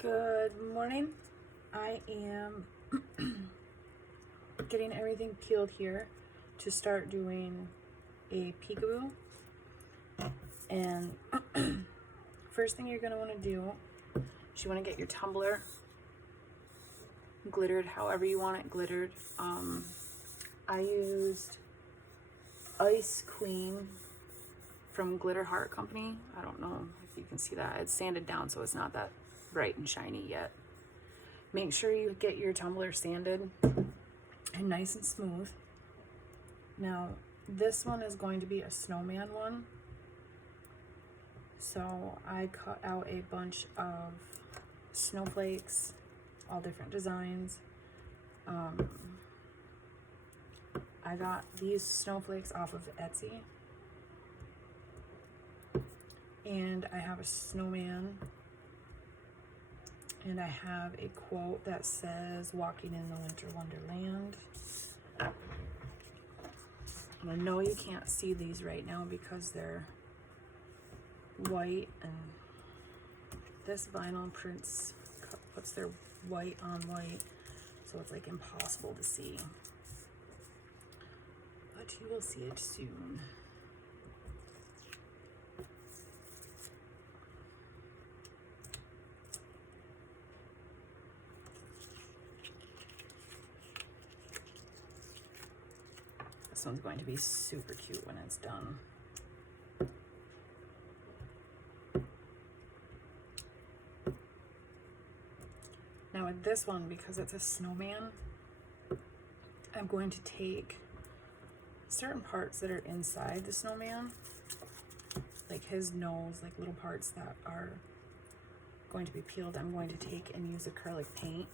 Good morning. I am getting everything peeled here to start doing a peekaboo. And first thing you're going to want to do is you want to get your tumbler glittered however you want it glittered. I used Ice Queen from Glitter Heart Company. I don't know if you can see that. It's sanded down so it's not that bright and shiny yet. Make sure you get your tumbler sanded and nice and smooth. Now this one is going to be a snowman one, so I cut out a bunch of snowflakes, all different designs. I got these snowflakes off of Etsy, and I have a snowman, and I have a quote that says walking in the winter wonderland. And I know you can't see these right now because they're white, and this vinyl puts their white on white, so it's like impossible to see, but you will see it soon. This one's going to be super cute when it's done. Now with this one, because it's a snowman, I'm going to take certain parts that are inside the snowman, like his nose, like little parts that are going to be peeled. I'm going to take and use acrylic paint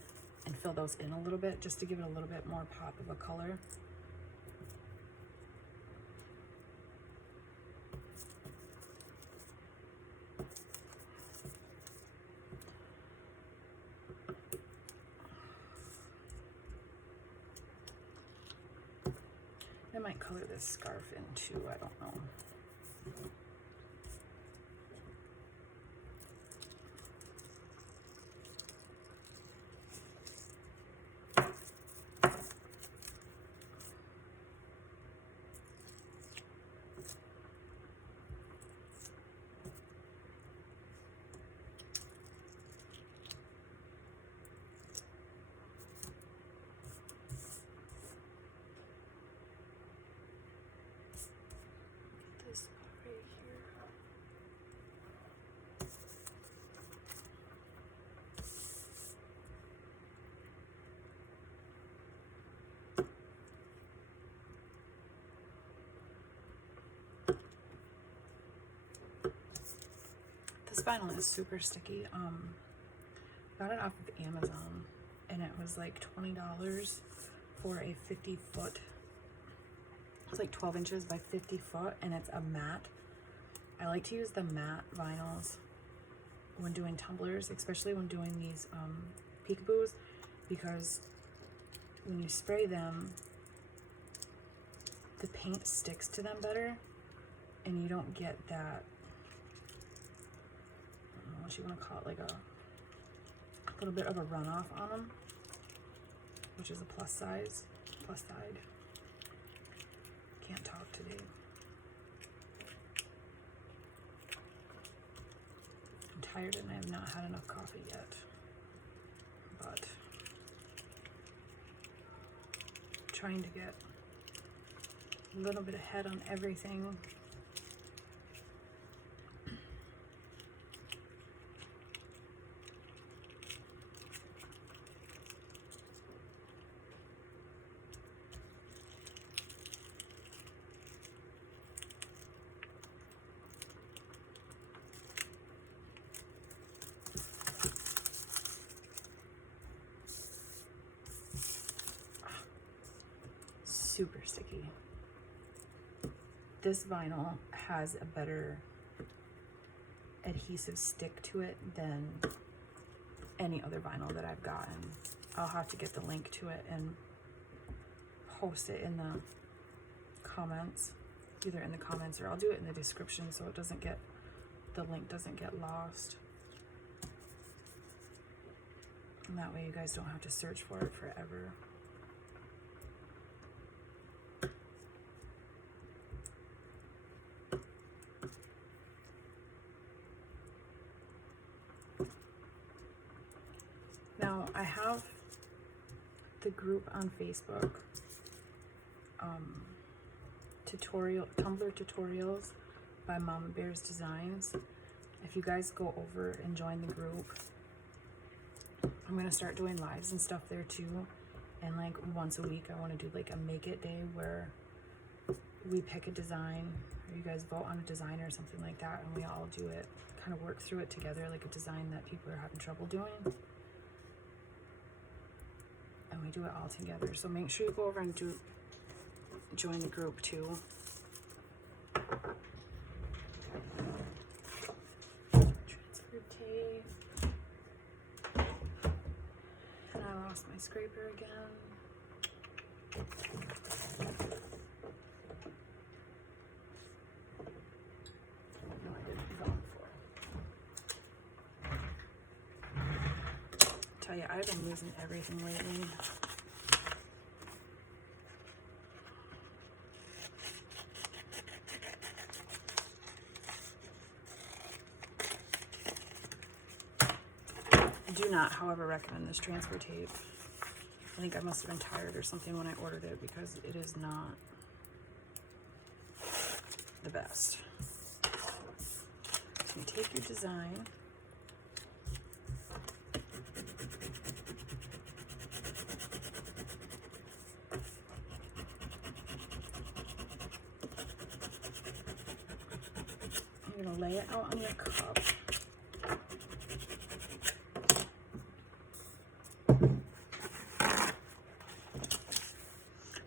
and fill those in a little bit just to give it a little bit more pop of a color. I might color this scarf in too, I don't know. This right here. This vinyl is super sticky. Got it off of Amazon, and it was like $20 for a 50-foot. It's like 12 inches by 50 foot, and it's a matte. I like to use the matte vinyls when doing tumblers, especially when doing these peekaboos, because when you spray them, the paint sticks to them better, and you don't get that, I don't know what you want to call it, like a little bit of a runoff on them, which is a plus side. Can't talk today. I'm tired and I have not had enough coffee yet, but trying to get a little bit ahead on everything. Super sticky. This vinyl has a better adhesive stick to it than any other vinyl that I've gotten. I'll have to get the link to it and post it in the comments, either in the comments or I'll do it in the description so it doesn't get, the link doesn't get lost. And that way you guys don't have to search for it forever. Now I have the group on Facebook, Tumbler tutorials by Mama Bear's Designs. If you guys go over and join the group, I'm gonna start doing lives and stuff there too. And like once a week, I want to do like a make it day where we pick a design, or you guys vote on a design or something like that, and we all do it, kind of work through it together, like a design that people are having trouble doing. And we do it all together. So make sure you go over and join the group too. Transfer tape. And I lost my scraper again. No, I didn't. Gone for. Tell you, I've been losing everything lately. I do not, however, recommend this transfer tape. I think I must have been tired or something when I ordered it, because it is not the best. So you take your design. You're going to lay it out on your cup.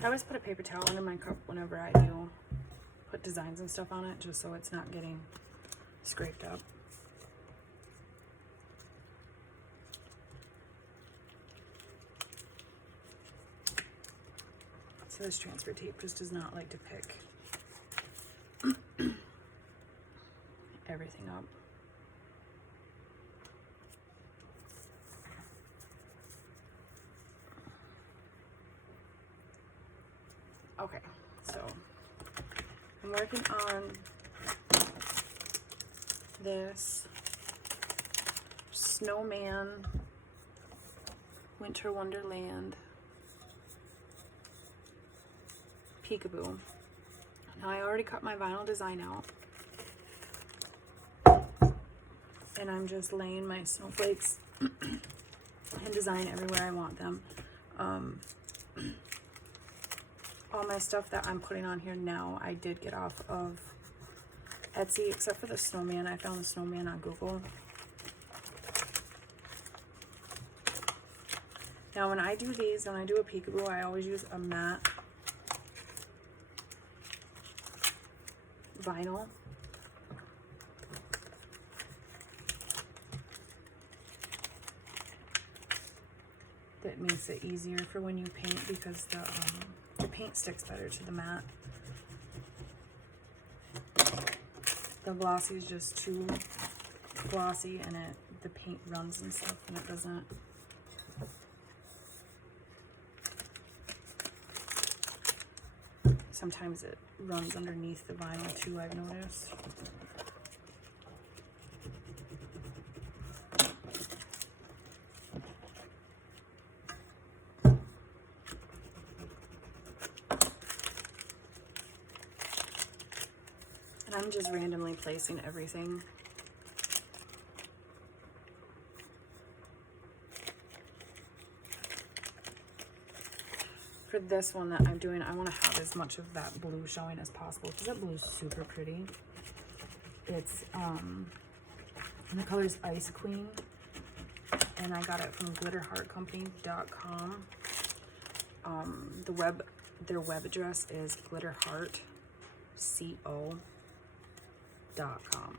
I always put a paper towel under my cup whenever I do put designs and stuff on it, just so it's not getting scraped up. So this transfer tape just does not like to pick everything up. Okay, so I'm working on this Snowman Winter Wonderland Peekaboo. Now I already cut my vinyl design out, and I'm just laying my snowflakes and design everywhere I want them. All my stuff that I'm putting on here now, I did get off of Etsy, except for the snowman. I found the snowman on Google. Now when I do these, when I do a peekaboo, I always use a matte vinyl. That makes it easier for when you paint, because the paint sticks better to the matte. The glossy is just too glossy, and the paint runs and stuff, and it doesn't. Sometimes it runs underneath the vinyl too, I've noticed. And I'm just randomly placing everything. For this one that I'm doing, I want to have as much of that blue showing as possible, because that blue is super pretty. It's and the color is Ice Queen, and I got it from glitterheartcompany.com. Their web address is glitterheartco.com.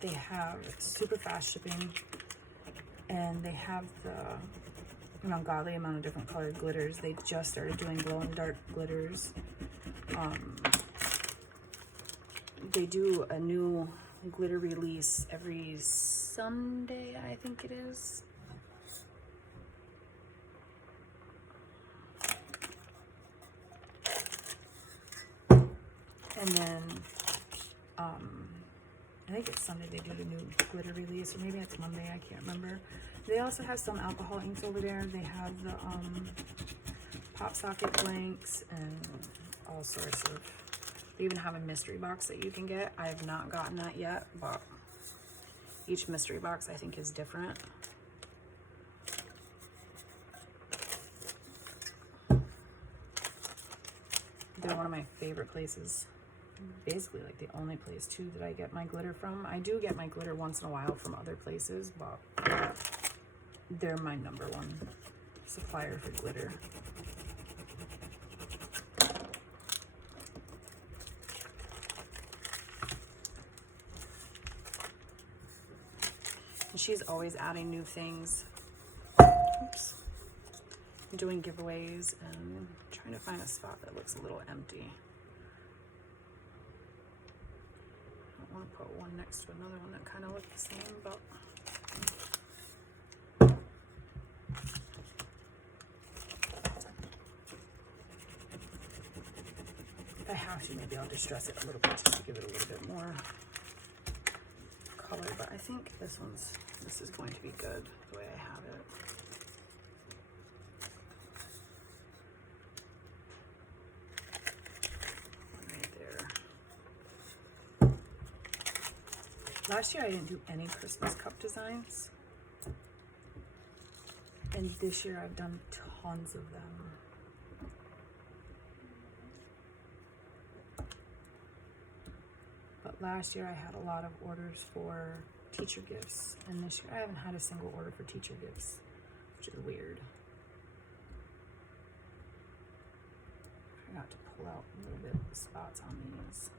They have super fast shipping, and they have an ungodly amount of different colored glitters. They just started doing glow in the dark glitters. they do a new glitter release every Sunday, I think it is. And then, I think it's Sunday they do the new glitter release, or maybe it's Monday, I can't remember. They also have some alcohol inks over there. They have the pop socket blanks and all sorts of, they even have a mystery box that you can get. I have not gotten that yet, but each mystery box I think is different. They're one of my favorite places. Basically like the only place too that I get my glitter from. I do get my glitter once in a while from other places, but they're my #1 supplier for glitter. And she's always adding new things. Oops. Doing giveaways and trying to find a spot that looks a little empty. I want to put one next to another one that kind of look the same, but if I have to, maybe I'll distress it a little bit just to give it a little bit more color, but I think this is going to be good the way I have it. Last year I didn't do any Christmas cup designs, and this year I've done tons of them. But last year I had a lot of orders for teacher gifts, and this year I haven't had a single order for teacher gifts, which is weird. I forgot to pull out a little bit of the spots on these.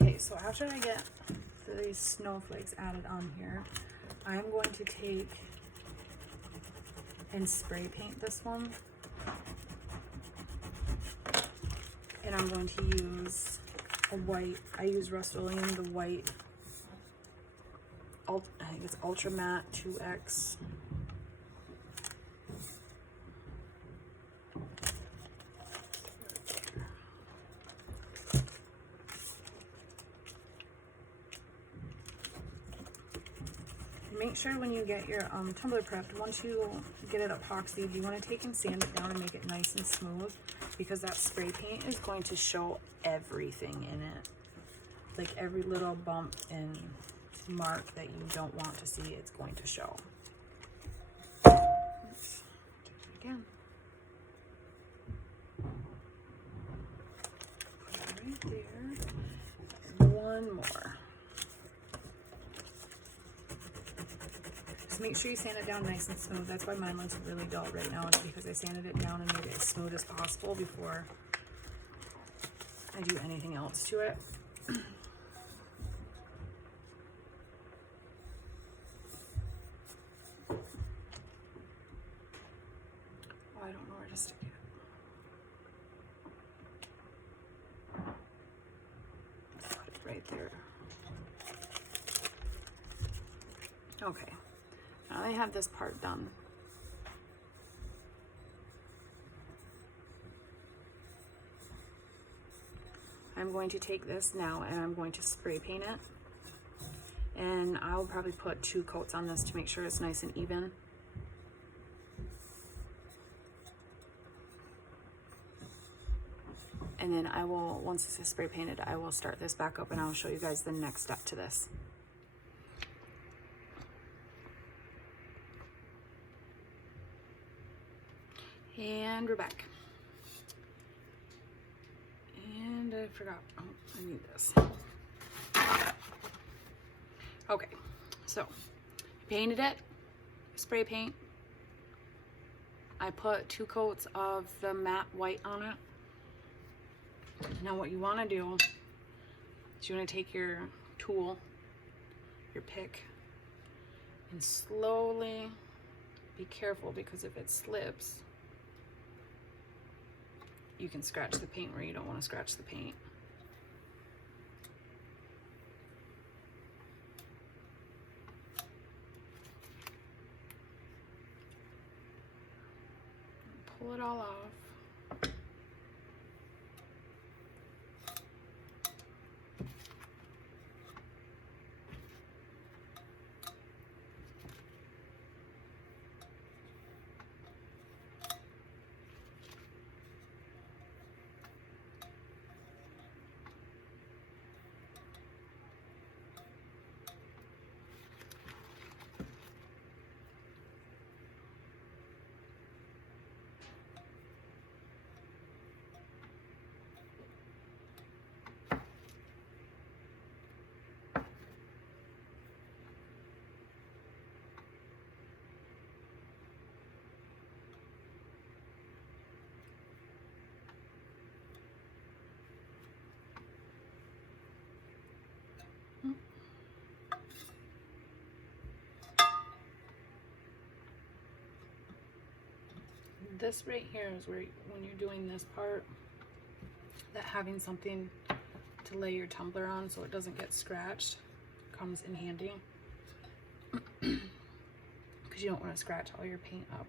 Okay, so after I get these snowflakes added on here, I'm going to take and spray paint this one. And I'm going to use a white, I use Rust-Oleum, the white, I think it's Ultra Matte 2X. Make sure when you get your tumbler prepped, once you get it epoxied, you want to take and sand it down and make it nice and smooth, because that spray paint is going to show everything in it. Like every little bump and mark that you don't want to see, it's going to show. Let's do it again. Put it right there. One more. Just make sure you sand it down nice and smooth. That's why mine looks really dull right now. It's because I sanded it down and made it as smooth as possible before I do anything else to it. Oh, I don't know where to stick it. Put it right there. Okay. Now I have this part done. I'm going to take this now and I'm going to spray paint it. And I'll probably put 2 coats on this to make sure it's nice and even. And then I will, once this is spray painted, I will start this back up and I'll show you guys the next step to this. And we're back. And I forgot, oh, I need this. Okay, so painted it, spray paint. I put 2 coats of the matte white on it. Now what you want to do is you want to take your tool, your pick, and slowly, be careful because if it slips, you can scratch the paint where you don't want to scratch the paint. Pull it all off. This right here is where, when you're doing this part, that having something to lay your tumbler on so it doesn't get scratched comes in handy. Because you don't want to scratch all your paint up.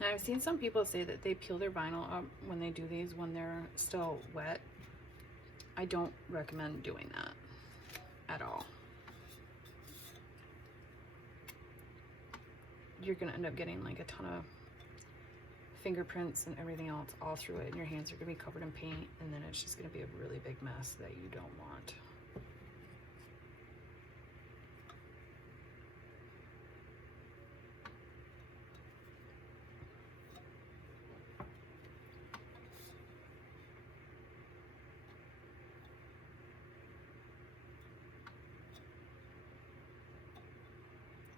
Now, I've seen some people say that they peel their vinyl up when they do these when they're still wet. I don't recommend doing that at all. You're gonna end up getting like a ton of fingerprints and everything else all through it, and your hands are gonna be covered in paint, and then it's just gonna be a really big mess that you don't want.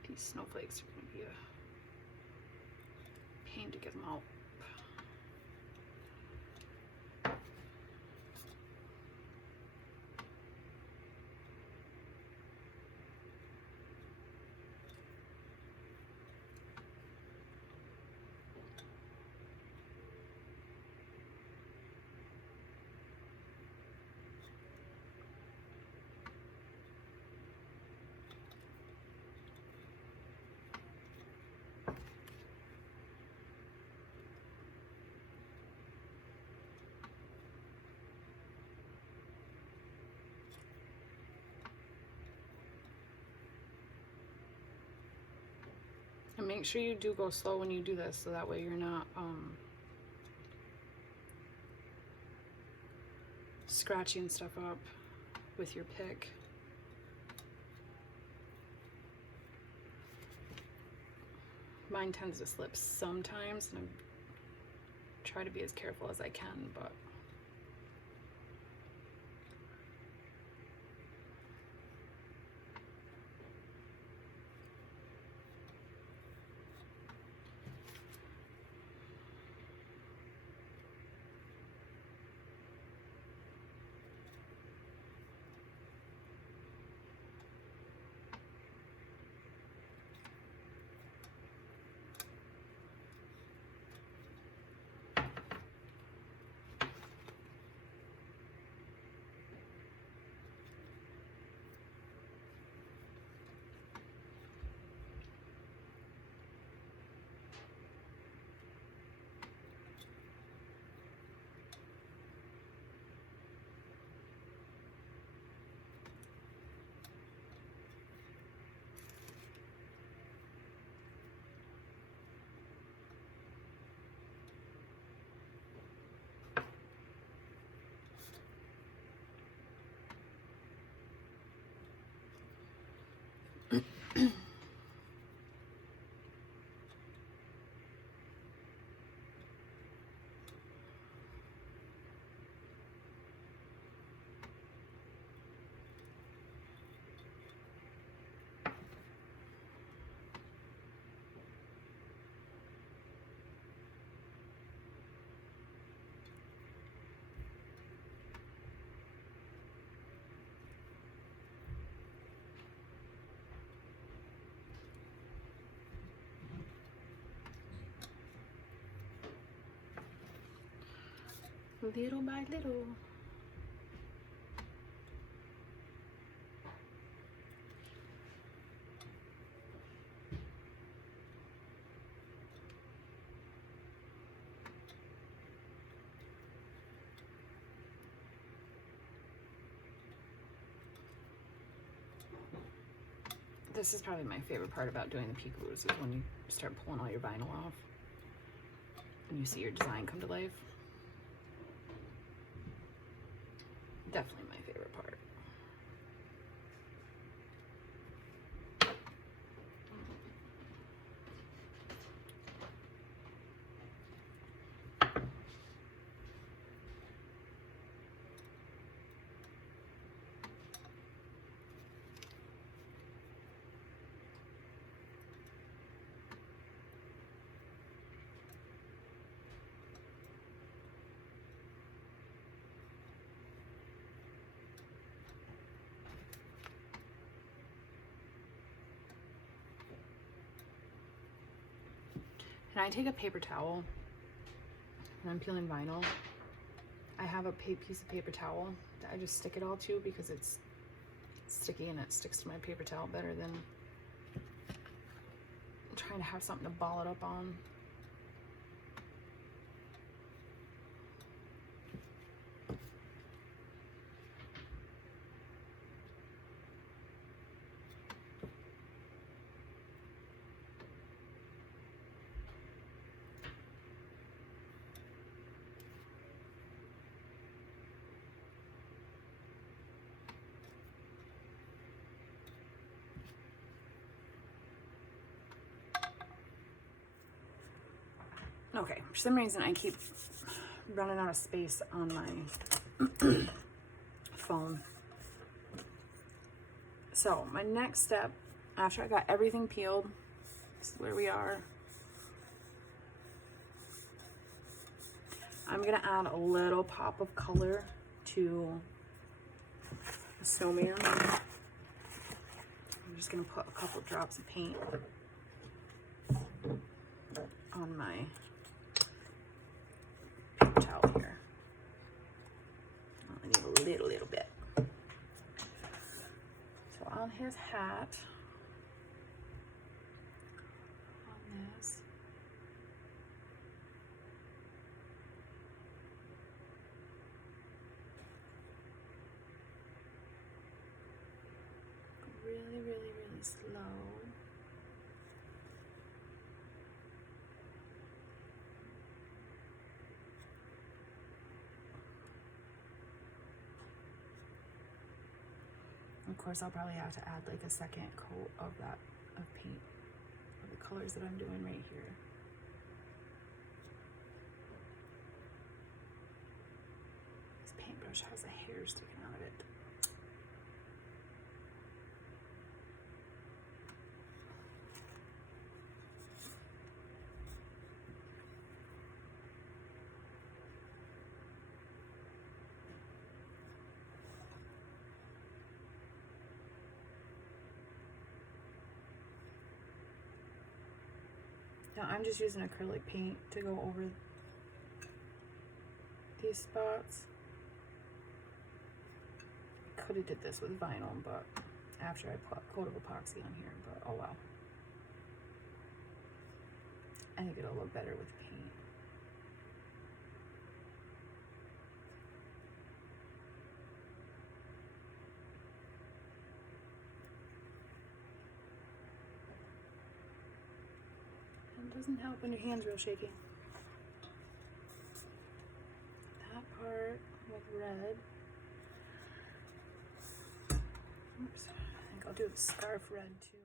These snowflakes are going to be a pain to get them out. And make sure you do go slow when you do this, so that way you're not scratching stuff up with your pick. Mine tends to slip sometimes, and I try to be as careful as I can, but Little by little. This is probably my favorite part about doing the peekaboos, is when you start pulling all your vinyl off and you see your design come to life. Definitely my favorite part. And I take a paper towel and I'm peeling vinyl. I have a piece of paper towel that I just stick it all to because it's sticky and it sticks to my paper towel better than trying to have something to ball it up on. Okay, for some reason I keep running out of space on my phone. So my next step, after I got everything peeled, this is where we are. I'm gonna add a little pop of color to the snowman. I'm just gonna put a couple drops of paint on my paper towel here. I need a little bit. So on his hat, on this, really slow. Of course, I'll probably have to add like a second coat of paint, of the colors that I'm doing right here. This paintbrush has a hair sticking out of it. Now I'm just using acrylic paint to go over these spots. Could have did this with vinyl, but after I put a coat of epoxy on here, but oh well. I think it'll look better with paint. It doesn't help when your hand's real shaky. That part with red. Oops, I think I'll I'll do the scarf red too.